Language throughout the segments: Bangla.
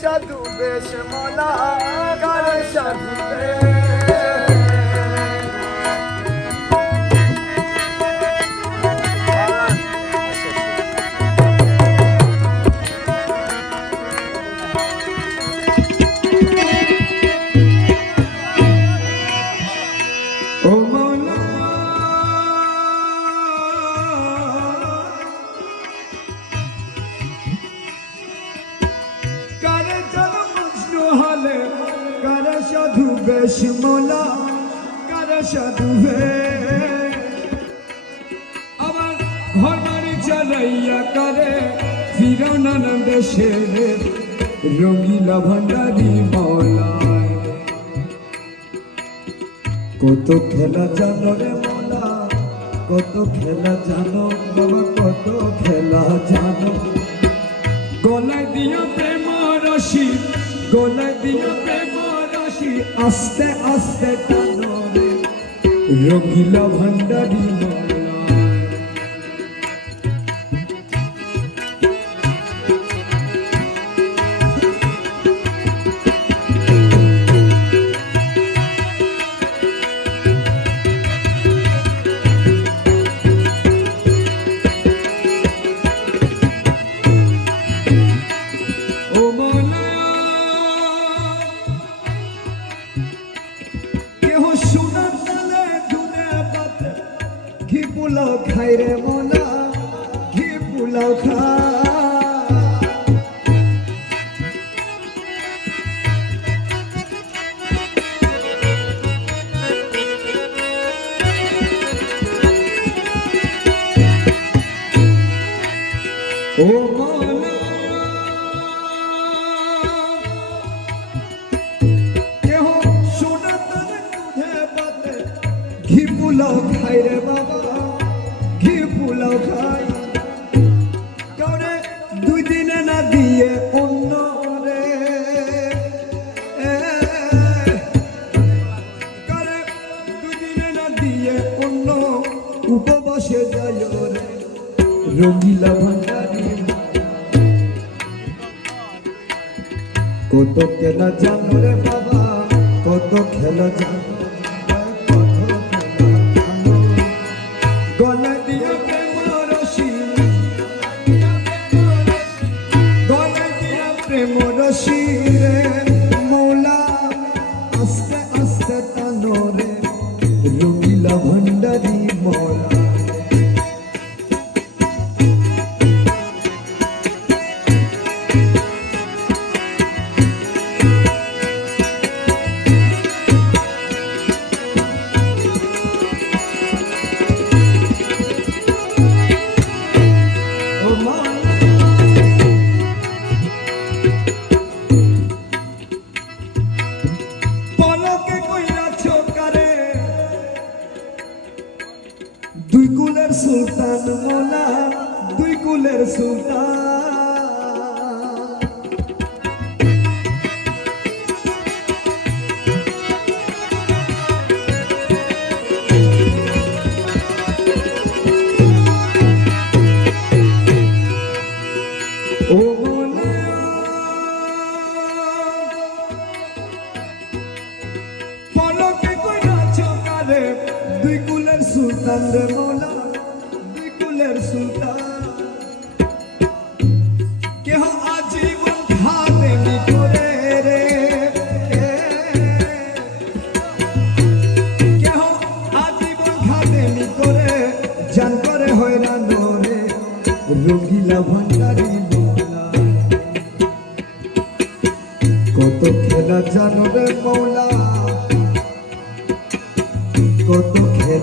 সাধু বেশ মলা কারে সাধু হলে কারে সাধু চালাইয়া করে ফিরো নানা দেশে রঙিলা ভান্ডারি মলায়। কত খেলা জানো রে মোলা, কত খেলা জানো, বাবা কত খেলা জানো। গলায় দিয়া প্রেম রশি গলায় দিয়া প্রেম রশি আস্তে আস্তে টানো রে। রঙিলা ভান্ডারি মোলা খাই রে মোলা ঘি পোলাও খাই ও মোলা কেহ সোনা তালে দুধে ঘি পোলাও রঙিলা ভান্ডারি। কত খেলা জানো রে বাবা, কত খেলা জানো গলা দিয়ে প্রেম রশি গলা দিয়ে প্রেম রশি রে। মৌলা, আস্তে আস্তে টানো রে। রঙিলা ভান্ডারি মৌলা। দুই কুলের সুলতান রে মোলা দুই কুলের সুলতান রে। কেহ আজীবন করে জান করে হয়রান রে রঙিলা ভান্ডারি কত খেলা জানো রে মৌলা, কত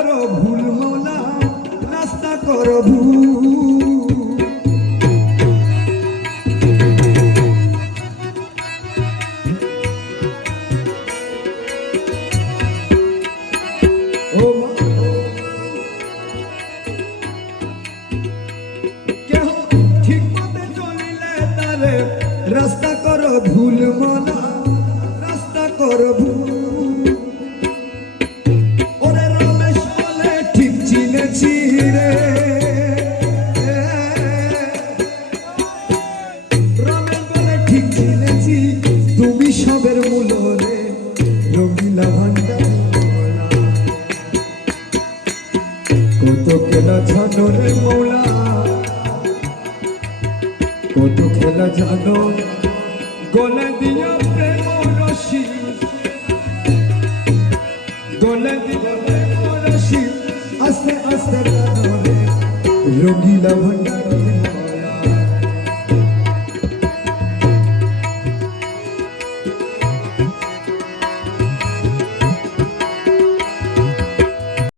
করো ভুল মোলা রাস্তা করো ভুল। সবের মূল রঙিলা ভান্ডার মৌলা? কত খেলা জানো? গলে দিয়া প্রেম রশি গলে দিয়া প্রেম রশি আস্তে আস্তে রঙিলা ভান্ডার